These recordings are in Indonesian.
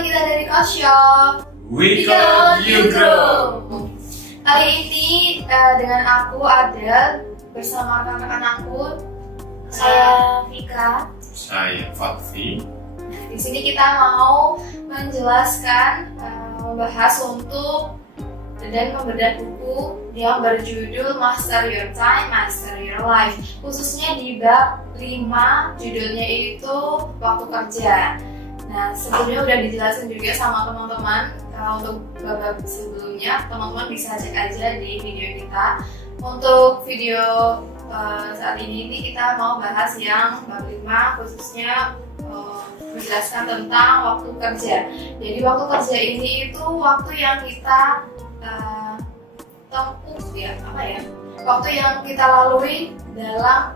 kita dari Koshop. We Call You Grow. Kali ini dengan aku ada bersama rekan-rekan aku. Saya Vika. Saya Fatfi. Di sini kita mau menjelaskan, membahas untuk dan membedah buku yang berjudul Master Your Time, Master Your Life. Khususnya di bab 5, judulnya itu waktu kerja. Nah, sebelumnya udah dijelasin juga sama teman-teman. Untuk bab sebelumnya, teman-teman bisa cek aja di video kita. Untuk video saat ini kita mau bahas yang bab 5, khususnya menjelaskan tentang waktu kerja. Jadi waktu kerja ini itu waktu yang kita tempuh ya, waktu yang kita lalui dalam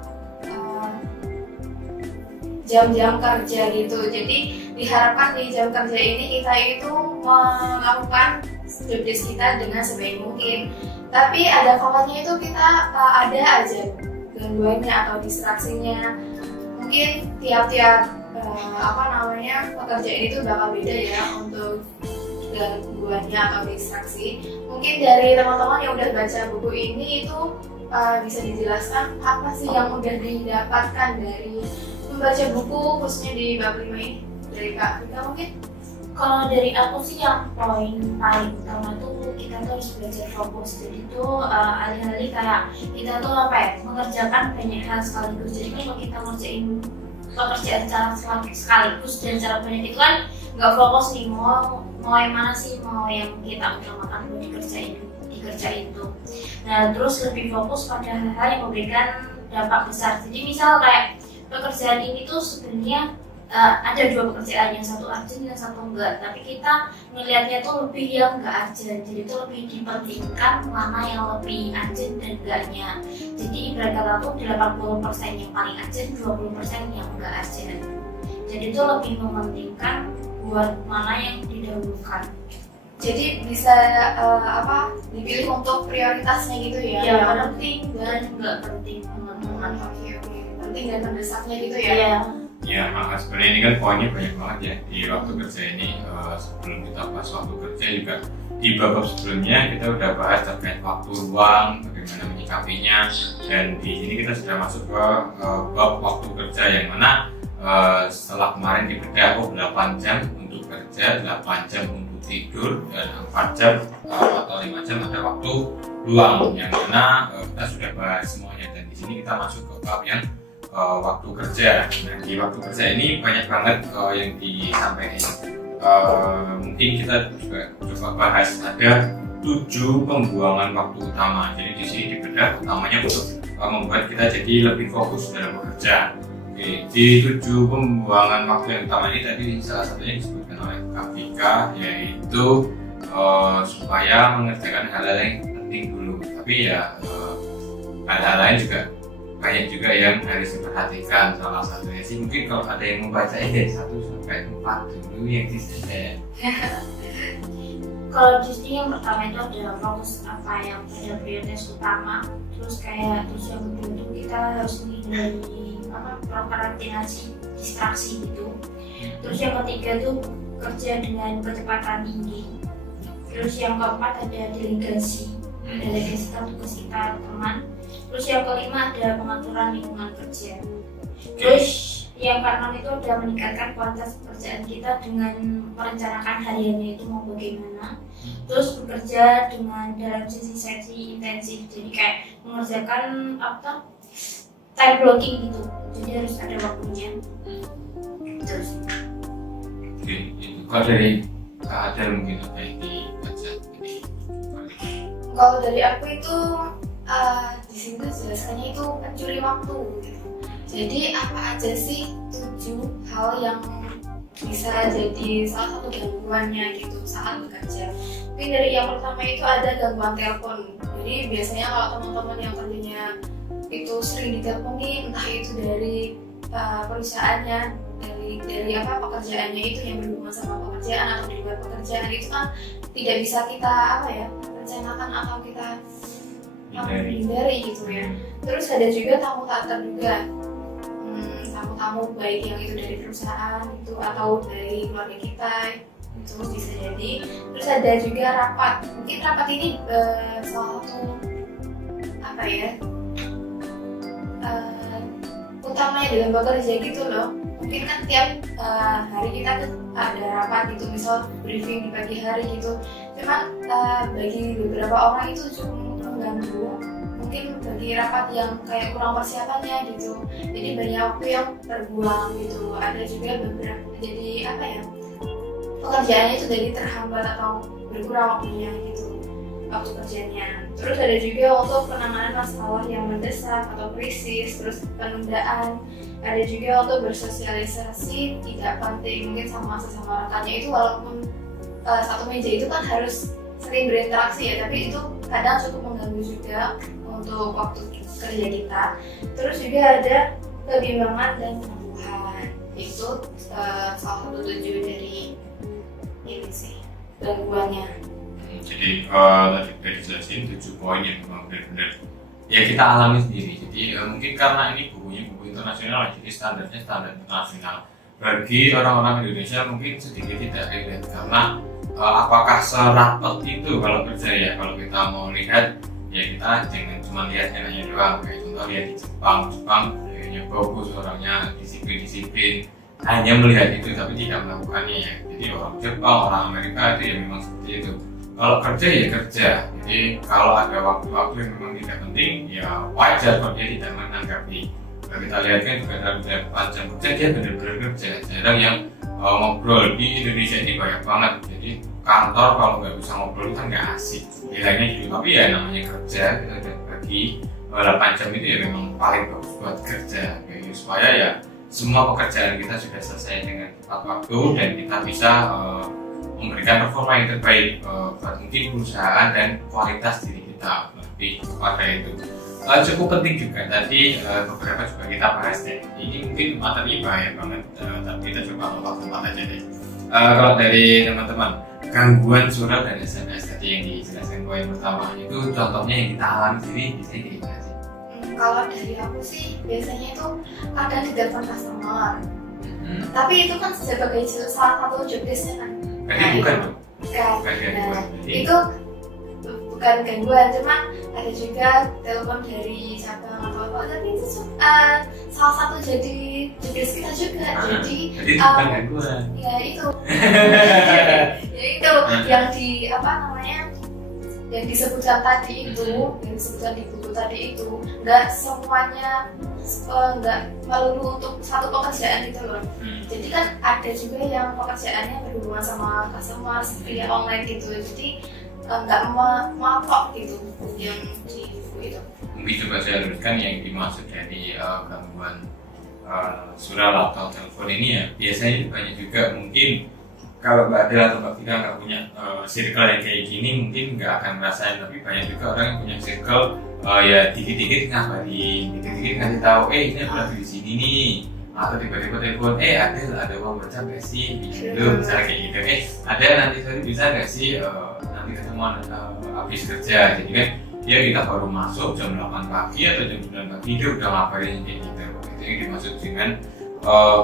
jam-jam kerja gitu. Jadi diharapkan di jam kerja ini kita itu melakukan job desk kita dengan sebaik mungkin. Tapi ada kalanya itu kita ada aja gangguannya atau distraksinya. Mungkin tiap-tiap pekerjaan itu bakal beda ya untuk gangguannya atau distraksi. Mungkin dari teman-teman yang udah baca buku ini itu bisa dijelaskan apa sih yang udah didapatkan dari membaca buku khususnya di bab 5 ini. Dari Kak Rika mungkin? Kalau dari aku sih yang poin paling utama tuh kita tuh harus belajar fokus. Jadi tuh alih-alih kayak kita tuh mengerjakan banyak hal sekaligus. Jadi kan kalau kita ngerjain pekerjaan secara sekaligus dan secara banyak itu kan nggak fokus nih, mau yang mana sih, mau yang kita utamakan dulu dikerjain tuh. Nah terus lebih fokus pada hal-hal yang memberikan dampak besar. Jadi misal kayak pekerjaan ini tuh sebenarnya ada dua pekerjaan, yang satu urgent yang satu enggak, tapi kita melihatnya tuh lebih yang enggak urgent. Jadi itu lebih dipentingkan mana yang lebih urgent dan enggaknya. Jadi ibarat kata tuh 80% yang paling urgent, 20% yang enggak urgent. Jadi itu lebih mementingkan buat mana yang didahulukan. Jadi bisa dipilih untuk prioritasnya gitu ya, yang penting dan enggak penting teman-teman. Oke. Penting dan mendesaknya gitu ya. Iya. Ya, maka sebenarnya ini kan poinnya banyak banget ya di waktu kerja ini. Sebelum kita bahas waktu kerja juga di bab sebelumnya kita udah bahas terkait waktu luang, bagaimana menyikapinya, dan di sini kita sudah masuk ke bab waktu kerja yang mana setelah kemarin dibedah 8 jam untuk kerja, 8 jam untuk tidur, dan 4 jam atau 5 jam ada waktu luang, yang mana kita sudah bahas semuanya. Dan di sini kita masuk ke bab yang waktu kerja. Nah, di waktu kerja ini banyak banget yang disampaikan. Mungkin kita juga coba bahas ada 7 pembuangan waktu utama. Jadi di sini dibedah utamanya untuk membuat kita jadi lebih fokus dalam bekerja. Oke, di 7 pembuangan waktu yang utama ini tadi salah satunya disebutkan oleh Kak Vika, yaitu supaya mengerjakan hal-hal yang penting dulu. Tapi ya hal-hal lain juga banyak juga yang harus diperhatikan. Salah satunya sih mungkin kalau ada yang membaca dari 1 sampai 4 dulu yang disediakan. Kalau di sini yang pertama itu ada fokus yang ada prioritas utama. Terus yang kedua itu kita harus menghindari prokrastinasi, distraksi gitu. Terus yang ketiga itu kerja dengan kecepatan tinggi. Terus yang keempat ada delegasi tugas kita teman. Terus yang kelima ada pengaturan lingkungan kerja. Terus yang keenam itu ada meningkatkan kualitas pekerjaan kita dengan merencanakan hariannya itu mau bagaimana. Terus bekerja dalam sesi intensif, jadi kayak mengerjakan time blocking gitu. Jadi harus ada waktunya. Terus. Oke, itu kalau dari ada mungkin apa yang dibaca ini? Kalau dari aku itu di sini tuh jelaskannya itu pencuri waktu gitu. Jadi apa aja sih 7 hal yang bisa jadi salah satu gangguannya gitu saat bekerja. Mungkin dari yang pertama itu ada gangguan telepon. Jadi biasanya kalau teman-teman yang kerjanya itu sering diteleponin, entah itu dari perusahaannya, dari pekerjaannya itu yang berhubungan sama pekerjaan atau di luar pekerjaan, itu kan tidak bisa kita rencanakan atau kita hindari gitu ya. Terus ada juga tamu tak terduga, tamu-tamu baik yang itu dari perusahaan itu atau dari keluarga kita itu bisa jadi. Terus ada juga rapat, mungkin rapat ini salah satu apa ya utamanya dalam bekerja gitu loh. Mungkin kan tiap hari kita tuh ada rapat gitu, misal briefing di pagi hari gitu. Cuma bagi beberapa orang itu cukup mengganggu. Mungkin bagi rapat yang kayak kurang persiapannya gitu, jadi banyak waktu yang terbuang gitu. Ada juga beberapa jadi apa ya, pekerjaannya itu jadi terhambat atau berkurang waktunya gitu, waktu kerjanya. Terus ada juga untuk penanganan masalah yang mendesak atau krisis, terus penundaan. Ada juga untuk bersosialisasi tidak penting mungkin sama sesama rekannya itu, walaupun satu meja itu kan harus sering berinteraksi ya, tapi itu kadang cukup mengganggu juga untuk waktu kerja kita. Terus juga ada kebimbangan dan penangguhan, itu salah satu tujuan dari ini sih gangguannya. Jadi tadi udah dijelasin 7 poin yang memang benar-benar ya kita alami sendiri. Jadi mungkin karena ini bukunya buku internasional, jadi standarnya standar internasional. Bagi orang-orang Indonesia mungkin sedikit tidak relate karena apakah serapat itu kalau kerja ya. Kalau kita mau lihat ya kita jangan cuma lihat enaknya doang. Kayak contoh lihat di Jepang kayaknya bagus orangnya, disiplin, hanya melihat itu tapi tidak melakukannya ya. Jadi orang Jepang, orang Amerika itu ya memang seperti itu. Kalau kerja ya kerja, jadi kalau ada waktu-waktu yang memang tidak penting ya wajar kalau dia tidak menanggapi. Kalau kita lihat kan juga dalam 4 jam kerja dia benar-benar kerja, jarang yang ngobrol. Di Indonesia ini banyak banget, jadi kantor kalau nggak bisa ngobrol kan nggak asik bilangnya gitu. Tapi ya namanya kerja, kita udah bagi 8 jam itu ya memang paling bagus buat kerja gitu, supaya ya semua pekerjaan kita sudah selesai dengan tepat waktu dan kita bisa memberikan performa yang terbaik buat mungkin perusahaan dan kualitas diri kita lebih kepada itu. Cukup penting juga tadi beberapa juga kita bahas deh. Ini mungkin materi banyak banget, tapi kita coba lompat-lompat aja deh. Kalau dari teman-teman, gangguan surat dan SMS tadi yang dijelaskan poin pertama itu contohnya yang kita alami sendiri biasanya kayak gimana sih? Kalau dari aku sih biasanya itu ada di telepon customer, tapi itu kan sebagai salah satu job desk-nya kan. Berarti bukan dong? Bukan. Itu bukan gangguan, cuma ada juga telepon dari cabang atau apa, tapi itu salah satu jadi tugas kita juga. Jadi bukan gangguan. Ya itu yang di apa namanya, yang disebutkan tadi itu, yang disebutkan di buku tadi itu, nggak semuanya nggak melulu untuk satu pekerjaan gitu loh. Jadi kan ada juga yang pekerjaannya berhubungan sama customer via online gitu, jadi nggak matok gitu yang di buku itu. Mungkin coba saya luruskan yang dimaksud dari gangguan surat atau telepon ini ya, biasanya banyak juga mungkin kalau Mbak Adel atau Mbak Vika nggak punya circle yang kayak gini mungkin nggak akan ngerasain, tapi banyak juga orang yang punya circle ya dikit-dikit ngabarin, dikit-dikit ngasih tahu ini aku lagi di sini nih, atau tiba-tiba telepon Adel ada uang bercak nggak sih, belum misalnya kayak gitu, Adel nanti sore bisa nggak sih nanti ketemuan habis kerja. Jadi kan ya kita baru masuk jam 8 pagi atau jam 9 pagi dia udah ngabarin kayak gitu. Itu dimaksud dengan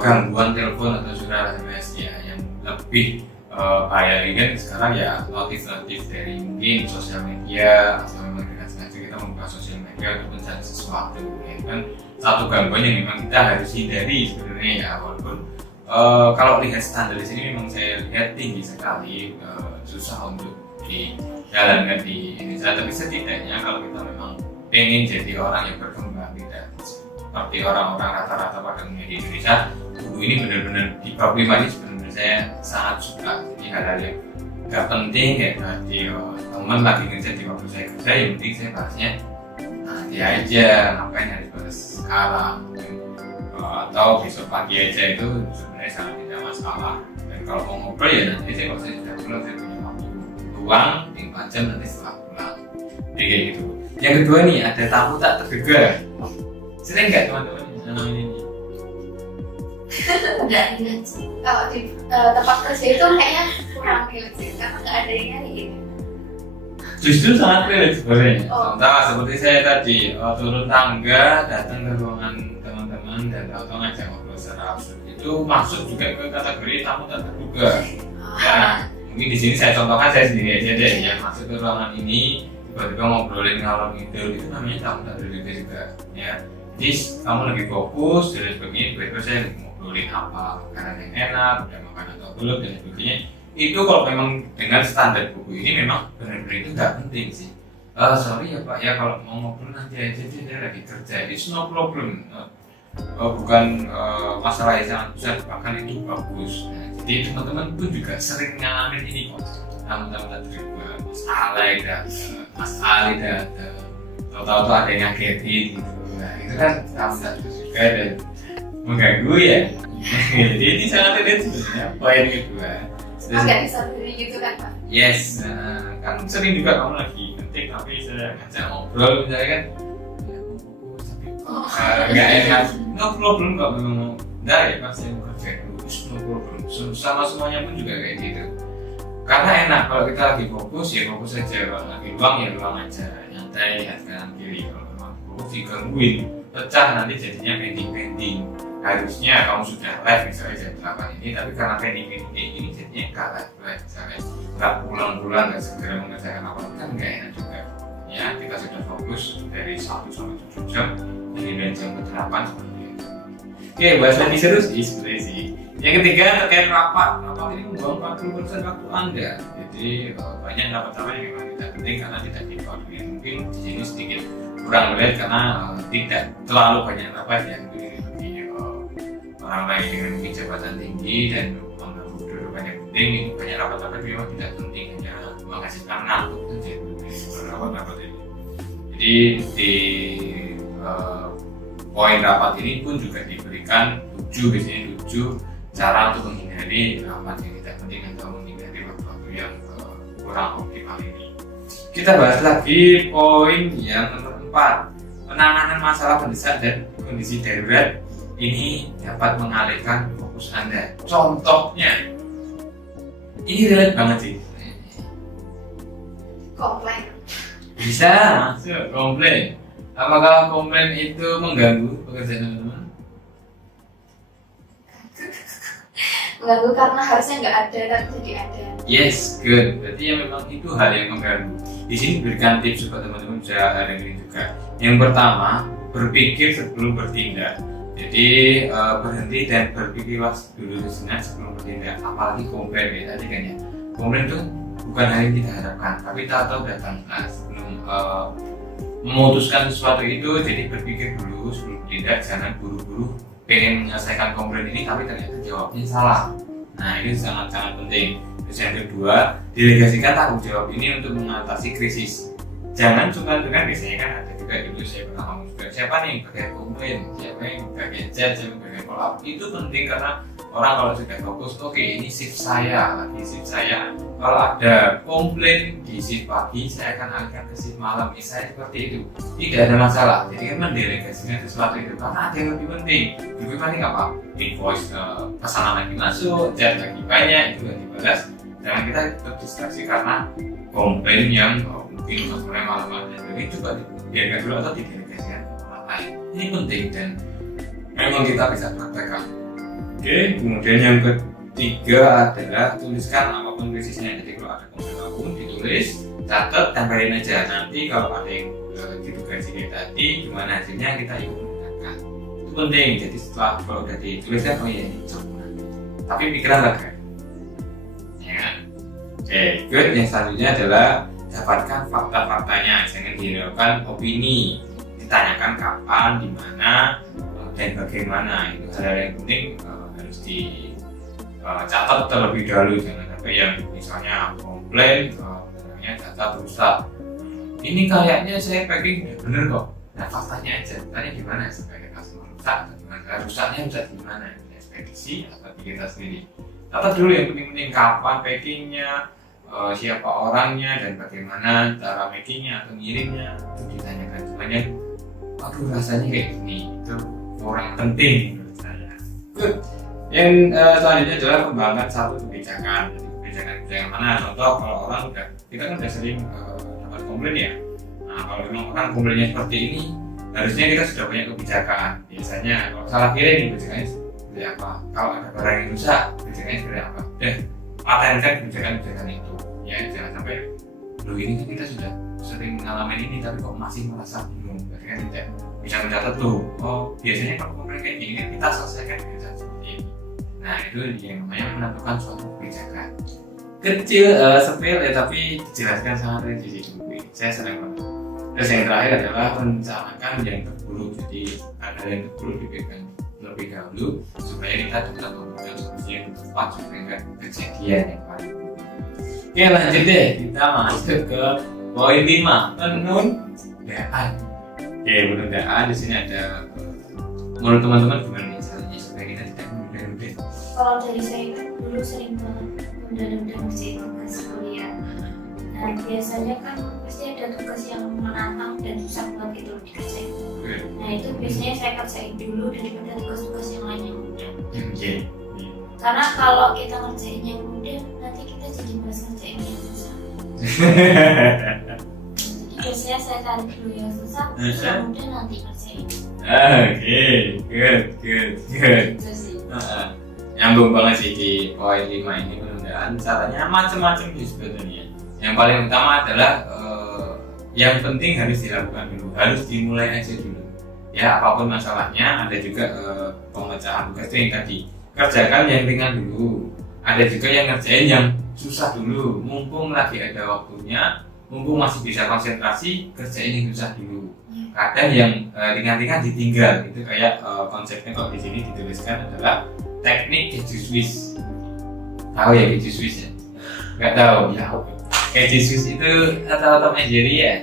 gangguan telepon atau surat SMS ya, yang lebih bahaya kan sekarang ya notif-notif dari mungkin sosial media, atau memang dengan sengaja kita membuka sosial media untuk mencari sesuatu ya kan, satu gangguan yang memang kita harus hindari sebenarnya ya. Walaupun kalau lihat standar di sini memang saya lihat tinggi sekali, susah untuk dijalankan di Indonesia, tapi setidaknya kalau kita memang pengen jadi orang yang berkembang tidak seperti orang-orang rata-rata pada umumnya di Indonesia, buku ini benar-benar di bab 5 ini sebenarnya saya sangat suka. Jadi hal-hal yang gak penting kayak tadi teman lagi kerja di waktu saya kerja, yang penting saya bahasnya nanti aja, ngapain harus bahas sekarang, atau besok pagi aja, itu sebenarnya sangat tidak masalah. Dan kalau mau ngobrol ya nanti saya, kalau saya sudah pulang saya punya waktu luang 4 jam nanti setelah pulang. Jadi kayak gitu. Yang kedua nih, ada tamu tak terduga. Sering nggak teman-teman ngalamin ini? Enggak ingat sih. Kalau di tempat kerja itu kayaknya kurang relate sih, karena nggak ada yang nyariin. Justru sangat relate sebenarnya. Contoh seperti saya tadi turun tangga, datang ke ruangan teman-teman dan tahu ngajak ngobrol secara absurd, itu masuk juga ke kategori tamu tak terduga. Ya, mungkin di sini saya contohkan saya sendiri aja deh, yang masuk ke ruangan ini tiba-tiba ngobrolin ngalor ngidul, itu namanya tamu tak terduga juga, ya. Jadi kamu lagi fokus dan sebagainya, tiba-tiba saya ngobrolin apa makanan yang enak, udah makan atau belum dan sebagainya. Itu kalau memang dengan standar buku ini memang benar-benar itu nggak penting sih. Sorry ya Pak ya, kalau mau ngobrol nanti aja, dia lagi kerja, it's no problem. Bukan masalah yang sangat besar, bahkan itu bagus. Nah, jadi teman-teman pun juga sering ngalamin ini kok. Teman-teman terima Mas Ali datang, tahu-tahu ada yang ngagetin gitu. Nah itu kan teman-teman juga dan mengganggu ya. Jadi ini sangat penting sebenarnya poin kedua. Agak disadari gitu kan Pak? Yes, kan sering juga kamu lagi penting tapi saya ngajak ngobrol misalnya kan. Nggak enak, no problem kok memang mau enggak ya pas saya mau kerja dulu, no problem. Sama semuanya pun juga kayak gitu. Karena enak kalau kita lagi fokus ya fokus aja, kalau lagi luang ya luang aja, nyantai lihat kanan kiri. Kalau memang fokus digangguin, pecah nanti jadinya pending. Harusnya kamu sudah live misalnya jam 8 ini, tapi karena pending ini jadinya nggak live misalnya nggak pulang-pulang, nggak segera mengerjakan apa kan nggak enak juga. Ya kita sudah fokus dari 1 sampai 7 jam. Ini jam ke-8 seperti itu. Oke, bahas lagi seru sih sebenarnya sih. Yang ketiga terkait rapat ini membuang 40% waktu Anda. Jadi banyak rapat-rapat yang memang tidak penting karena tidak dikoordinir. Mungkin di sini sedikit kurang melihat karena tidak terlalu banyak rapat yang bagi orang lain dengan mungkin jabatan tinggi dan mengganggu kedudukan yang penting. Banyak rapat-rapat memang tidak penting, hanya menghasilkan nafsu saja rapat-rapat ini. Jadi di poin rapat ini pun juga diberikan 7 cara untuk menghindari rapat yang tidak penting atau menghindari waktu-waktu yang kurang optimal ini. Kita bahas lagi poin yang nomor 4, penanganan masalah mendesak dan kondisi darurat ini dapat mengalihkan fokus Anda. Contohnya, ini relate banget sih. Komplain. Bisa masuk komplain. Apakah komplain itu mengganggu pekerjaan teman-teman? Mengganggu karena harusnya nggak ada tapi jadi ada. Yes, good. Berarti ya memang itu hal yang mengganggu. Di sini berikan tips supaya teman-teman bisa ada ini juga. Yang pertama, berpikir sebelum bertindak. Jadi berhenti dan berpikirlah dulu sejenak sebelum bertindak. Apalagi komplain ya tadi kan ya. Komplain itu bukan hal yang kita harapkan, tapi tahu-tahu datang. Nah, sebelum memutuskan sesuatu itu, jadi berpikir dulu sebelum bertindak, jangan buru-buru pengen menyelesaikan komplain ini tapi ternyata jawabnya salah. Nah ini sangat-sangat penting. Terus yang kedua, delegasikan tanggung jawab ini untuk mengatasi krisis. Jangan sungkan-sungkan, biasanya kan ada juga dulu saya pernah ngomong juga, siapa nih yang bagian komplain, siapa yang bagian chat, siapa yang bagian follow up. Itu penting karena orang kalau sudah fokus, oke ini shift saya, lagi shift saya. Kalau ada komplain di shift pagi, saya akan alihkan ke shift malam. Misalnya seperti itu, tidak ada masalah. Jadi kan mendelegasikan sesuatu itu karena ada yang lebih penting. Lebih penting apa? Invoice pesanan lagi masuk, chat lagi banyak, itu lagi dibalas. Jangan kita terdistraksi karena komplain yang mungkin customer malam-malam. Jadi coba dibiarkan dulu atau didelegasikan ke orang lain. Ini penting dan memang kita bisa praktekkan. Oke, kemudian yang ketiga adalah tuliskan apapun krisisnya. Jadi kalau ada komplain apapun ditulis, catat, tambahin aja. Nanti kalau ada yang ditugasi kayak tadi, gimana hasilnya kita ikut menggunakan. Itu penting. Jadi setelah kalau udah dituliskan, oh iya ini coba. Tapi pikiran lega. Ya kan? Oke, good. Yang selanjutnya adalah dapatkan fakta-faktanya. Jangan dihiraukan opini. Ditanyakan kapan, di mana, dan bagaimana. Itu hal yang penting harus dicatat terlebih dahulu. Jangan sampai yang misalnya komplain data rusak. Ini kayaknya saya packing udah bener kok. Nah faktanya aja, tanya gimana supaya customer rusak atau gimana? Rusaknya rusak gimana? Ekspedisi atau kita sendiri. Catat dulu yang penting-penting kapan packingnya, siapa orangnya dan bagaimana cara makingnya atau ngirimnya itu ditanyakan semuanya. Aduh rasanya kayak gini, itu kurang penting menurut saya. Good. Yang selanjutnya adalah kembangkan satu kebijakan. Kebijakan mana? Contoh kalau orang udah, kita kan udah sering dapat komplain ya. Nah kalau memang orang komplainnya seperti ini, harusnya kita sudah punya kebijakan. Biasanya kalau salah kirim kebijakannya seperti apa? Kalau ada barang yang rusak, kebijakannya seperti apa? patenkan kebijakan-kebijakan itu. Ya jangan sampai loh ini kita sudah sering mengalami ini tapi kok masih merasa bingung. Berarti kan tidak bisa mencatat tuh. Oh biasanya kalau komplain kayak gini kita selesaikan dengan seperti ini. Nah itu yang namanya menentukan suatu kebijakan. Kecil, sepele tapi dijelaskan sangat rinci dulu. Saya senang banget. Terus yang terakhir adalah rencanakan yang terburuk. Jadi ada yang terburuk dipikirkan lebih dahulu supaya kita dapat memberikan solusi yang tepat supaya nggak kejadian yang paling. Oke lanjut deh, kita masuk ke poin 5, penundaan. Oke penundaan di sini ada menurut teman-teman gimana nih caranya supaya kita tidak menunda-nunda? Kalau dari saya itu dulu sering banget menunda-nunda ngerjain tugas kuliah. Nah biasanya kan pasti ada tugas yang menantang dan susah banget gitu dikerjain. Nah itu biasanya saya kerjain dulu daripada tugas-tugas yang lain yang mudah. Karena kalau kita ngerjain yang mudah, nanti kita jadi malas ngerjain yang susah. Jadi biasanya saya tarik dulu yang susah, yang mudah nanti ngerjain. Oke, good. Itu sih. Nyambung banget sih di poin 5 ini penundaan. Caranya macam-macam sih sebenarnya. Yang paling utama adalah yang penting harus dilakukan dulu, harus dimulai aja dulu. Ya apapun masalahnya, ada juga pemecahan tugas yang tadi. Kerjakan yang ringan dulu. Ada juga yang ngerjain yang susah dulu. Mumpung lagi ada waktunya, mumpung masih bisa konsentrasi, kerjain yang susah dulu. Kadang yang ringan-ringan ditinggal. Itu kayak konsepnya kalau di sini dituliskan adalah teknik keju Swiss. Tahu ya keju Swiss ya? Nggak tahu ya. Keju Swiss itu atau Tom and Jerry ya?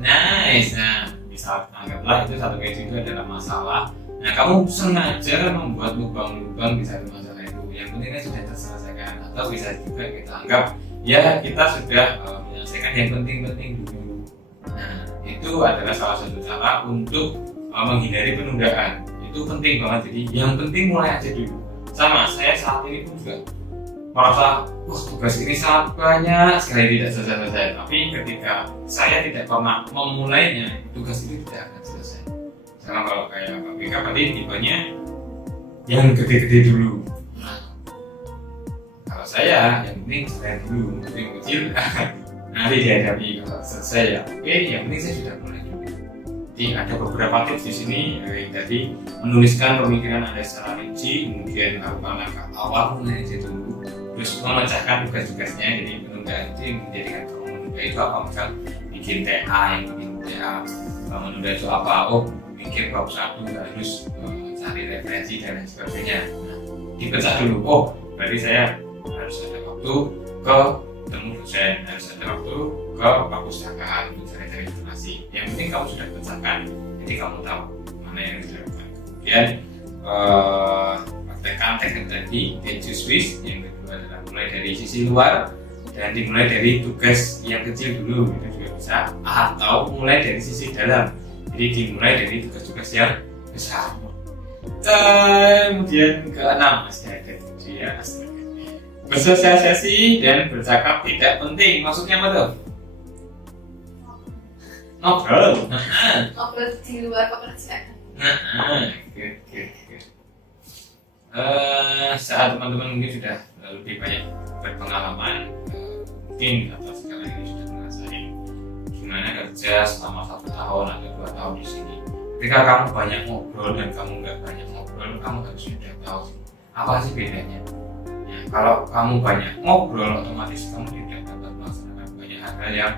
Nice. Nah, bisa anggaplah itu satu keju itu adalah masalah. Nah, kamu sengaja membuat lubang-lubang di satu masalah itu. Yang penting kan sudah terselesaikan. Atau bisa juga kita anggap ya kita sudah menyelesaikan yang penting-penting dulu. Nah, itu adalah salah satu cara untuk menghindari penundaan. Itu penting banget. Jadi yang penting mulai aja dulu. Sama saya saat ini pun juga merasa tugas ini sangat banyak sekali tidak selesai. Tapi ketika saya tidak pernah memulainya, tugas ini tidak akan selesai. Karena kalau kayak KPK berarti tipenya yang gede-gede dulu. Nah, kalau saya yang penting selesai dulu, yang kecil nanti dihadapi kalau selesai ya. Oke, yang penting saya sudah mulai dulu. Jadi ada beberapa tips di sini yang tadi menuliskan pemikiran Anda secara rinci, kemudian lakukan langkah awal mulai aja dulu. Terus memecahkan tugas-tugasnya. Jadi penundaan itu yang menjadikan kamu menunda itu apa? Misal bikin TA, yang bikin TA menunda itu apa? Oh mikir bab 1 harus cari referensi dan lain sebagainya. Nah, dipecah dulu. Oh berarti saya harus ada waktu ke ketemu dosen, harus ada waktu ke perpustakaan mencari informasi. Yang penting kamu sudah pecahkan, jadi kamu tahu mana yang dilakukan. Kemudian praktekkan teknik tadi keju Swiss. Yang kedua adalah mulai dari sisi luar dan dimulai dari tugas yang kecil dulu, itu juga bisa. Atau mulai dari sisi dalam, jadi dimulai dari tugas-tugas yang besar. Kemudian ke-6 masih ada ya, bersosialisasi dan bercakap tidak penting. Maksudnya apa tuh? Ngobrol. Ngobrol di luar pekerjaan. Good. Saat teman-teman mungkin sudah lebih banyak berpengalaman, mungkin atau sekarang ini sudah merasakan gimana kerja selama 1 tahun atau 2 tahun di sini. Ketika kamu banyak ngobrol dan kamu nggak banyak ngobrol, kamu harus sudah tahu apa sih bedanya. Ya, kalau kamu banyak ngobrol, otomatis kamu tidak dapat melaksanakan banyak hal yang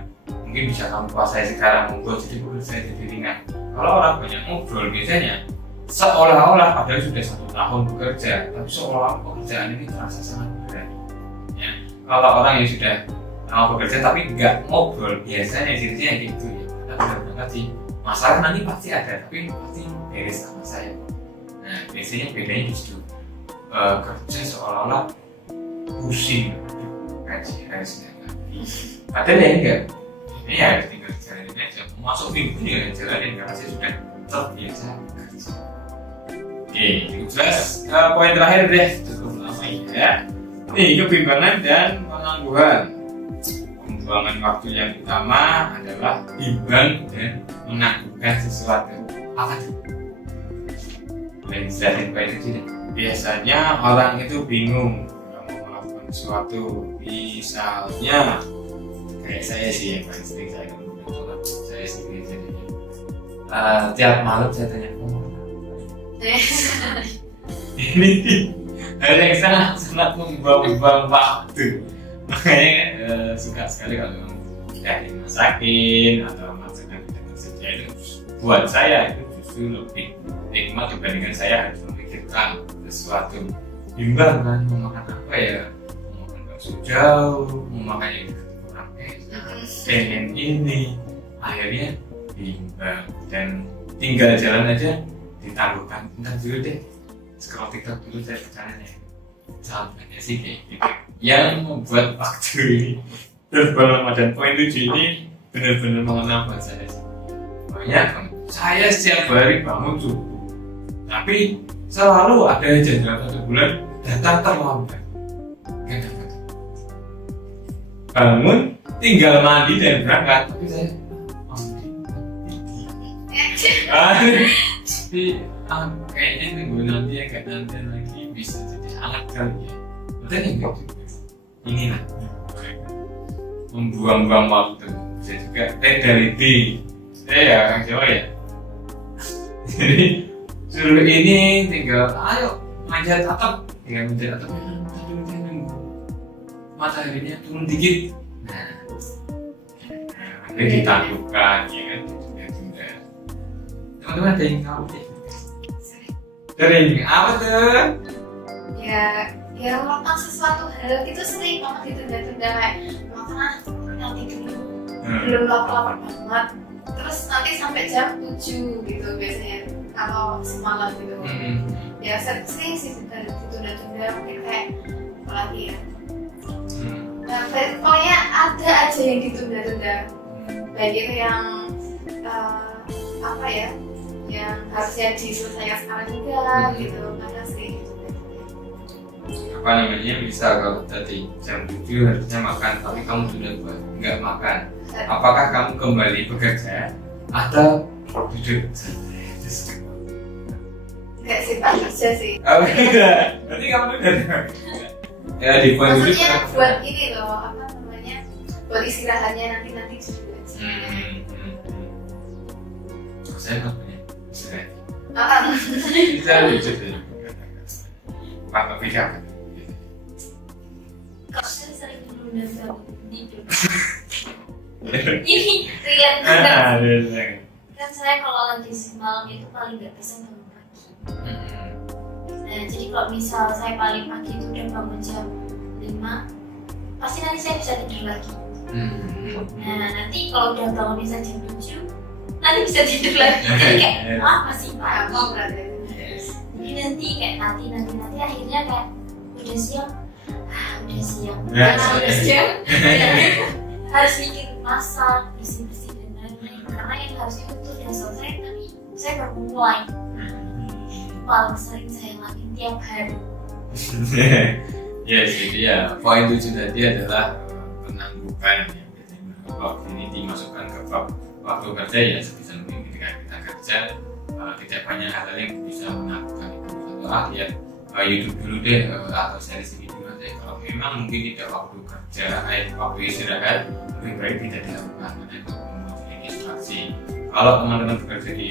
mungkin bisa kamu kuasai sekarang, membuat jadi bekerja jadi ringan. Kalau orang banyak ngobrol biasanya seolah-olah padahal sudah 1 tahun bekerja, tapi seolah-olah pekerjaan ini terasa sangat berat. Ya, kalau orang yang sudah mau bekerja tapi nggak ngobrol, biasanya ciri-cirinya gitu ya. Tapi berangkat sih, masalah nanti pasti ada, tapi pasti beres sama saya. Nah, biasanya bedanya di situ. Kerja seolah-olah pusing, gaji harus lagi. Padahal ya enggak. Ini ya harus tinggal jalanin aja. Masuk minggu juga jalanin karena saya sudah terbiasa bekerja. Oke, cukup jelas. Poin terakhir deh, cukup lama ya. Nih, kebimbangan dan pengangguran. Pembuangan waktu yang utama adalah bimbang dan menangguhkan sesuatu. Apa tuh? Boleh dijelasin poin itu deh. Biasanya orang itu bingung mau melakukan suatu misalnya kayak saya sih yang paling sering saya ketemu saya sendiri jadinya tiap malam saya tanya ini hal yang sangat membuang waktu, makanya suka sekali kalau ya dimasakin atau masakan kita kerja itu buat saya itu justru lebih nikmat dibandingkan saya harus memikirkan sesuatu bimbang kan mau makan apa ya, mau makan bakso jauh, mau makan yang kurang enak, pengen ini, akhirnya bimbang dan tinggal jalan aja ditangguhkan, entar dulu deh scroll TikTok dulu saya percaya sampai sih kayak gitu yang membuat waktu ini terbawa dan poin 7 ini benar-benar mengena buat saya. Makanya saya setiap hari bangun subuh, tapi selalu ada aja dalam 1 bulan datang terlambat. Bangun tinggal mandi dan berangkat, tapi saya tapi kayaknya nunggu nanti ya kayak nanti lagi bisa jadi hangat kali ya. Betul nggak gitu? Inilah membuang-buang waktu. Bisa juga dari D. Ya Kang Jawa ya. Jadi suruh ini tinggal ayo manjat atap, tinggal manjat atap. Mataharinya turun dikit. Nah, ini ditangguhkan ya kan. Teman-teman ada yang tahu deh. Sering apa tuh? Ya melakukan sesuatu hal itu sering banget ditunda-tunda, kayak makan nanti dulu, belum lapar banget, terus nanti sampai jam 7 gitu biasanya atau semalam gitu. Ya sering sih ditunda-tunda, mungkin kayak apa lagi ya. Nah, pokoknya ada aja yang ditunda-tunda, baik itu yang apa ya, yang harusnya diselesaikan sekarang juga gitu, karena sih apa namanya, bisa kalau tadi jam 7 harusnya makan tapi kamu sudah nggak makan, apakah kamu kembali bekerja atau duduk santai? Nggak sih, Pak, kerja sih. Oh iya, berarti kamu udah ya di poin dulu. Maksudnya buat ini loh, apa namanya, buat istirahatnya nanti juga. Saya namanya istirahat. Bisa lucu deh. Pak Pika. Kok saya sering menunda tidur? Ini relate banget. Kan saya kalau lagi semalam itu paling nggak bisa bangun pagi. Nah jadi kalau misal saya paling pagi itu udah bangun jam 5, pasti nanti saya bisa tidur lagi. Nah nanti kalau udah bangun bisa jam 7, nanti bisa tidur lagi. Jadi kayak masih pagi berarti. Jadi nanti kayak nanti akhirnya kayak udah siang, harus mikir masak, bersih dan lain-lain. Karena yang harusnya itu udah selesai, tapi saya baru mulai. Paling sering saya lakuin tiap hari. Yes, jadi ya poin 7 tadi adalah penangguhan ya. Waktu ini dimasukkan ke waktu kerja ya sebisa mungkin ketika kita kerja tidak banyak hal yang bisa menangguhkan itu. Ya YouTube dulu deh atau seri sini dulu deh. Kalau memang mungkin tidak waktu kerja, waktu istirahat lebih baik tidak dilakukan karena itu membuat distraksi. Kalau teman-teman bekerja di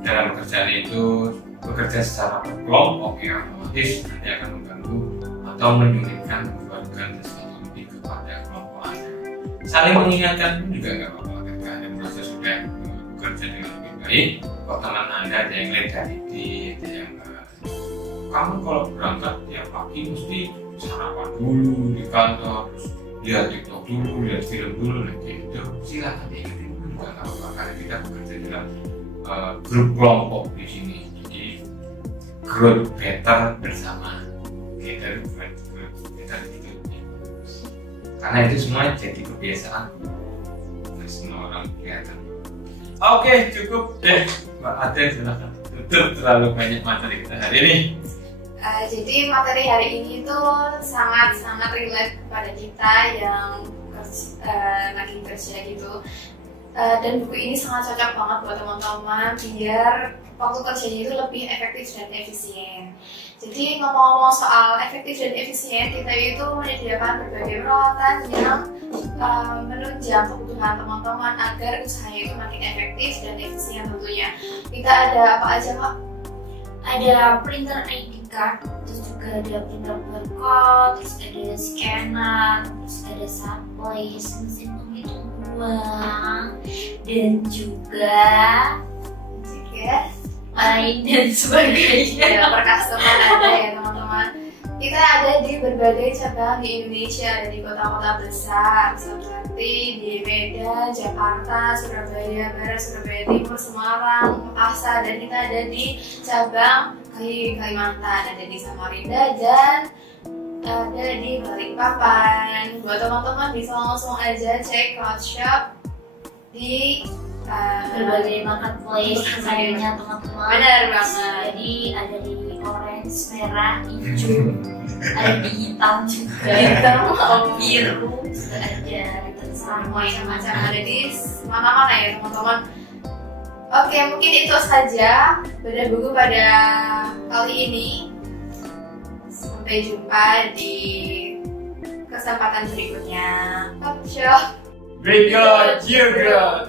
dalam pekerjaan itu bekerja secara berkelompok ya otomatis nanti akan mengganggu atau menyulitkan membuatkan sesuatu lebih kepada kelompok Anda. Saling mengingatkan pun juga nggak apa-apa ketika Anda merasa sudah bekerja dengan lebih baik. Kalau teman Anda ada yang lain dari ada yang kamu kalau berangkat tiap pagi mesti sarapan dulu di kantor, terus lihat TikTok dulu, lihat film dulu, nanti itu silakan diikuti juga nggak apa-apa karena kita bekerja dalam grup kelompok di sini, jadi growth better bersama, better gitu. Karena itu semua jadi kebiasaan, semua orang kelihatan. Oke, cukup deh, Mbak Ade, silakan tutup terlalu banyak materi kita hari ini. Jadi materi hari ini tuh sangat relate pada kita yang lagi kerja gitu. Dan buku ini sangat cocok banget buat teman-teman biar waktu kerjanya itu lebih efektif dan efisien. Jadi ngomong-ngomong soal efektif dan efisien, kita itu menyediakan berbagai peralatan yang menunjang kebutuhan teman-teman agar usahanya itu makin efektif dan efisien tentunya. Kita ada apa aja, Kak? Ada printer ID card, terus juga ada printer barcode, terus ada scanner, terus ada supplies, mesin penghitung uang, dan juga lain dan sebagainya. Per customer ada ya teman-teman. Kita ada di berbagai cabang di Indonesia, ada di kota-kota besar seperti di Medan, Jakarta, Surabaya Barat, Surabaya Timur, Semarang, Makassar, dan kita ada di cabang Kalimantan, ada di Samarinda dan ada di Balikpapan. Buat teman-teman bisa langsung aja cek cloud shop di berbagai marketplace sayangnya teman-teman. Benar banget. Jadi ada di orange, merah, hijau, ada di hitam juga, biru, juga ada terserah macam-macam ada di mana-mana ya teman-teman. Oke, mungkin itu saja bedah buku pada kali ini. Sampai jumpa di kesempatan berikutnya. Talk show. Because you grow.